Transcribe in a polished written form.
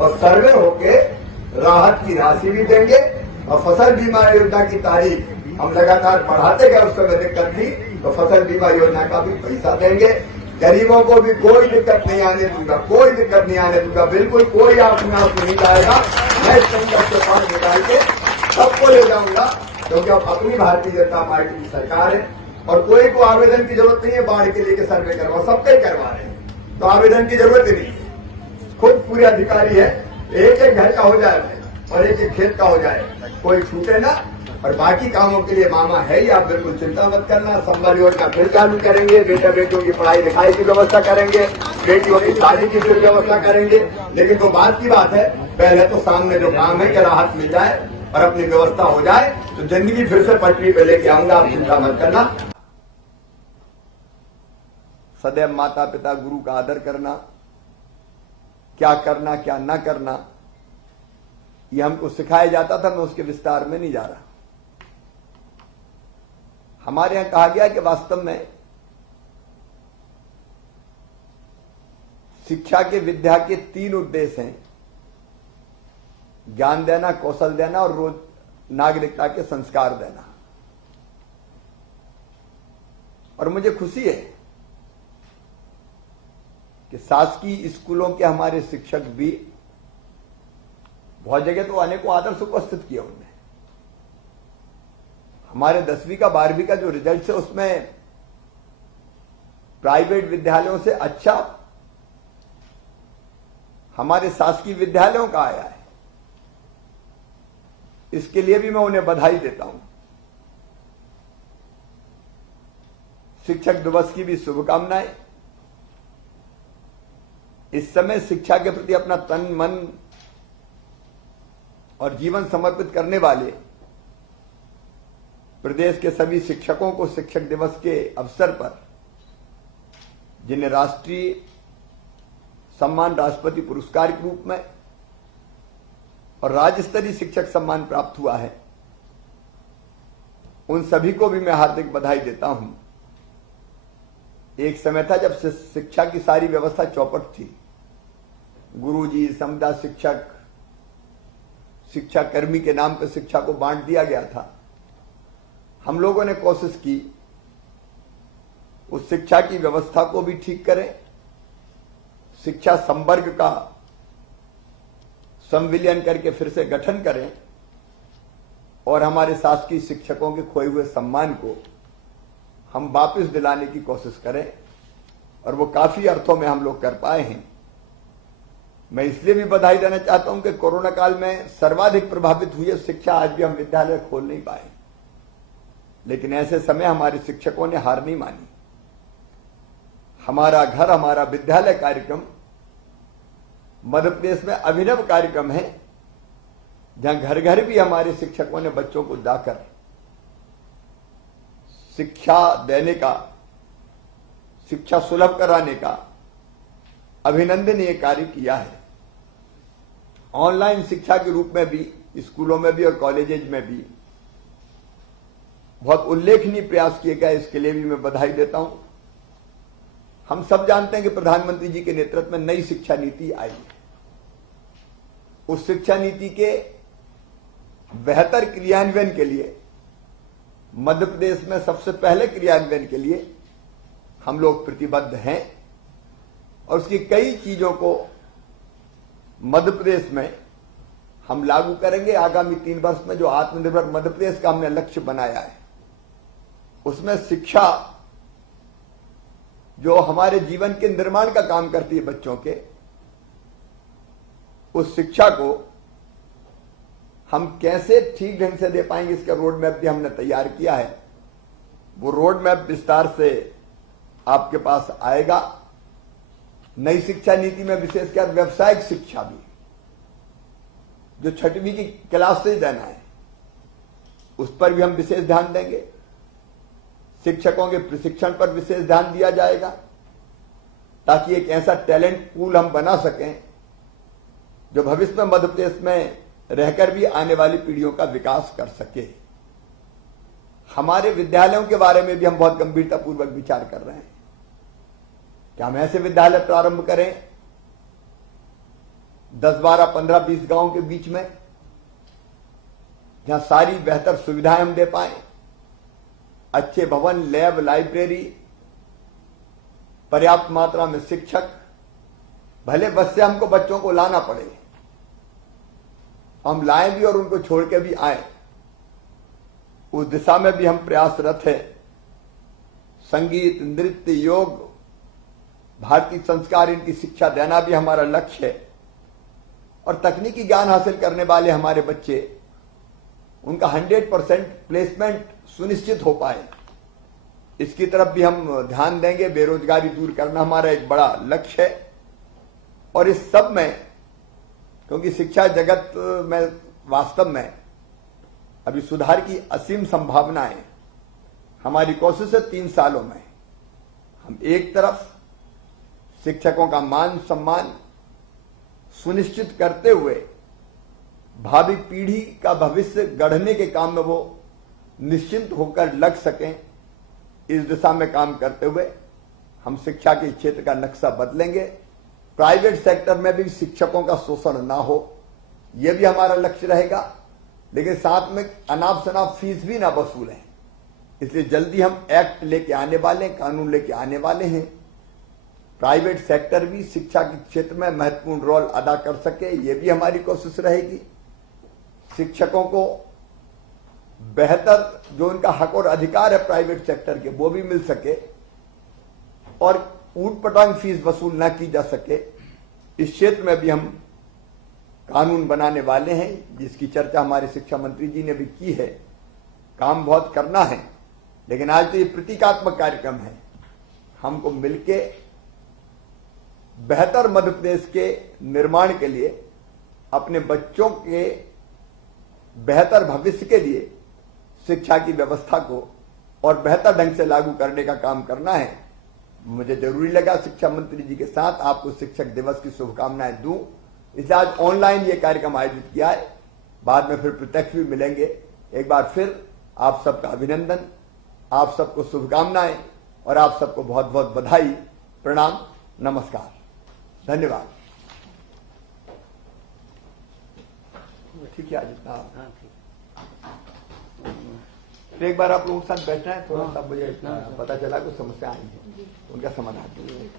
और सर्वे होके राहत की राशि भी देंगे और फसल बीमा योजना की तारीख हम लगातार बढ़ाते गए, उस समय दिक्कत थी तो फसल बीमा योजना का भी पैसा देंगे। गरीबों को भी कोई दिक्कत नहीं आने दूंगा, कोई दिक्कत नहीं आने दूंगा, बिल्कुल कोई आपना नहीं जाएगा। मैं इस संकट से पार निकाल के सबको ले जाऊंगा, क्योंकि अब अपनी भारतीय जनता पार्टी की सरकार है और कोई को आवेदन की जरूरत नहीं है बाढ़ के लिए कि सर्वे करवा, सबके करवा रहे हैं, तो आवेदन की जरूरत ही नहीं है। खुद पूरे अधिकारी है, एक एक घर का हो जाए और एक एक खेत का हो जाए, कोई छूटे ना। और बाकी कामों के लिए मामा है ही, आप बिल्कुल चिंता मत करना। संबल योजना फिर चालू करेंगे, बेटा बेटियों की पढ़ाई लिखाई की व्यवस्था करेंगे, बेटियों की शादी की फिर व्यवस्था करेंगे। लेकिन तो बात की बात है, पहले तो सामने जो काम है कि राहत मिल जाए और अपनी व्यवस्था हो जाए तो जिंदगी फिर से पटरी पे लेके आऊंगा, आप चिंता मत करना। सदैव माता पिता गुरु का आदर करना, क्या करना क्या ना करना, यह हमको सिखाया जाता था। मैं उसके विस्तार में नहीं जा रहा। हमारे यहां कहा गया कि वास्तव में शिक्षा के विद्या के 3 उद्देश्य हैं: ज्ञान देना, कौशल देना और रोज नागरिकता के संस्कार देना। और मुझे खुशी है कि शासकीय स्कूलों के हमारे शिक्षक भी बहुत जगह तो अनेकों आदर्श उपस्थित किए उन्होंने। हमारे 10वीं का 12वीं का जो रिजल्ट है उसमें प्राइवेट विद्यालयों से अच्छा हमारे शासकीय विद्यालयों का आया है। इसके लिए भी मैं उन्हें बधाई देता हूं। शिक्षक दिवस की भी शुभकामनाएं। इस समय शिक्षा के प्रति अपना तन मन और जीवन समर्पित करने वाले प्रदेश के सभी शिक्षकों को शिक्षक दिवस के अवसर पर, जिन्हें राष्ट्रीय सम्मान राष्ट्रपति पुरस्कार के रूप में और राज्य स्तरीय शिक्षक सम्मान प्राप्त हुआ है, उन सभी को भी मैं हार्दिक बधाई देता हूं। एक समय था जब शिक्षा की सारी व्यवस्था चौपट थी। गुरुजी, समदा शिक्षक, शिक्षा कर्मी के नाम पर शिक्षा को बांट दिया गया था। हम लोगों ने कोशिश की उस शिक्षा की व्यवस्था को भी ठीक करें, शिक्षा संवर्ग का संविलियन करके फिर से गठन करें और हमारे शासकीय शिक्षकों के खोए हुए सम्मान को हम वापस दिलाने की कोशिश करें। और वो काफी अर्थों में हम लोग कर पाए हैं। मैं इसलिए भी बधाई देना चाहता हूं कि कोरोना काल में सर्वाधिक प्रभावित हुई शिक्षा, आज भी हम विद्यालय खोल नहीं पाए, लेकिन ऐसे समय हमारे शिक्षकों ने हार नहीं मानी। हमारा घर हमारा विद्यालय कार्यक्रम मध्य प्रदेश में अभिनव कार्यक्रम है, जहां घर घर भी हमारे शिक्षकों ने बच्चों को जाकर शिक्षा देने का, शिक्षा सुलभ कराने का अभिनंदनीय कार्य किया है। ऑनलाइन शिक्षा के रूप में भी स्कूलों में भी और कॉलेजेज में भी बहुत उल्लेखनीय प्रयास किए गए, इसके लिए भी मैं बधाई देता हूं। हम सब जानते हैं कि प्रधानमंत्री जी के नेतृत्व में नई शिक्षा नीति आई। उस शिक्षा नीति के बेहतर क्रियान्वयन के लिए, मध्य प्रदेश में सबसे पहले क्रियान्वयन के लिए हम लोग प्रतिबद्ध हैं और उसकी कई चीजों को मध्य प्रदेश में हम लागू करेंगे। आगामी 3 वर्ष में जो आत्मनिर्भर मध्य प्रदेश का हमने लक्ष्य बनाया है, उसमें शिक्षा जो हमारे जीवन के निर्माण का काम करती है बच्चों के, उस शिक्षा को हम कैसे ठीक ढंग से दे पाएंगे, इसका रोड मैप भी हमने तैयार किया है। वो रोड मैप विस्तार से आपके पास आएगा। नई शिक्षा नीति में विशेषकर व्यावसायिक शिक्षा भी, जो 6वीं की क्लास से देना है, उस पर भी हम विशेष ध्यान देंगे। शिक्षकों के प्रशिक्षण पर विशेष ध्यान दिया जाएगा, ताकि एक ऐसा टैलेंट पूल हम बना सकें जो भविष्य में मध्य प्रदेश में रहकर भी आने वाली पीढ़ियों का विकास कर सके। हमारे विद्यालयों के बारे में भी हम बहुत गंभीरतापूर्वक विचार कर रहे हैं कि हम ऐसे विद्यालय प्रारंभ करें 10, 12, 15, 20 गांव के बीच में, जहां सारी बेहतर सुविधाएं हम दे पाए, अच्छे भवन, लैब, लाइब्रेरी, पर्याप्त मात्रा में शिक्षक, भले बस से हमको बच्चों को लाना पड़े, हम लाएं भी और उनको छोड़ के भी आए, उस दिशा में भी हम प्रयासरत हैं। संगीत, नृत्य, योग, भारतीय संस्कार, इनकी शिक्षा देना भी हमारा लक्ष्य है। और तकनीकी ज्ञान हासिल करने वाले हमारे बच्चे, उनका 100% प्लेसमेंट सुनिश्चित हो पाए, इसकी तरफ भी हम ध्यान देंगे। बेरोजगारी दूर करना हमारा एक बड़ा लक्ष्य है। और इस सब में, क्योंकि शिक्षा जगत में वास्तव में अभी सुधार की असीम संभावनाएं, हमारी कोशिश है 3 सालों में हम एक तरफ शिक्षकों का मान सम्मान सुनिश्चित करते हुए भावी पीढ़ी का भविष्य गढ़ने के काम में वो निश्चिंत होकर लग सकें, इस दिशा में काम करते हुए हम शिक्षा के क्षेत्र का नक्शा बदलेंगे। प्राइवेट सेक्टर में भी शिक्षकों का शोषण ना हो, यह भी हमारा लक्ष्य रहेगा। लेकिन साथ में अनाप शनाप फीस भी ना वसूलें, इसलिए जल्दी हम एक्ट लेके आने वाले हैं, कानून लेके आने वाले हैं। प्राइवेट सेक्टर भी शिक्षा के क्षेत्र में महत्वपूर्ण रोल अदा कर सके, यह भी हमारी कोशिश रहेगी। शिक्षकों को बेहतर जो उनका हक और अधिकार है प्राइवेट सेक्टर के, वो भी मिल सके और ऊट पटांग फीस वसूल ना की जा सके, इस क्षेत्र में भी हम कानून बनाने वाले हैं, जिसकी चर्चा हमारे शिक्षा मंत्री जी ने भी की है। काम बहुत करना है, लेकिन आज तो ये प्रतीकात्मक कार्यक्रम है। हमको मिलके बेहतर मध्य प्रदेश के निर्माण के लिए, अपने बच्चों के बेहतर भविष्य के लिए शिक्षा की व्यवस्था को और बेहतर ढंग से लागू करने का काम करना है। मुझे जरूरी लगा शिक्षा मंत्री जी के साथ आपको शिक्षक दिवस की शुभकामनाएं दूं, इसलिए आज ऑनलाइन ये कार्यक्रम आयोजित किया है। बाद में फिर प्रत्यक्ष भी मिलेंगे। एक बार फिर आप सबका अभिनंदन, आप सबको शुभकामनाएं और आप सबको बहुत बहुत बधाई, प्रणाम, नमस्कार, धन्यवाद। ठीक है, आज इतना। एक बार आप लोगों के साथ बैठना है, थोड़ा सा मुझे पता चला कुछ समस्या आई है, उनका समाधान करिए।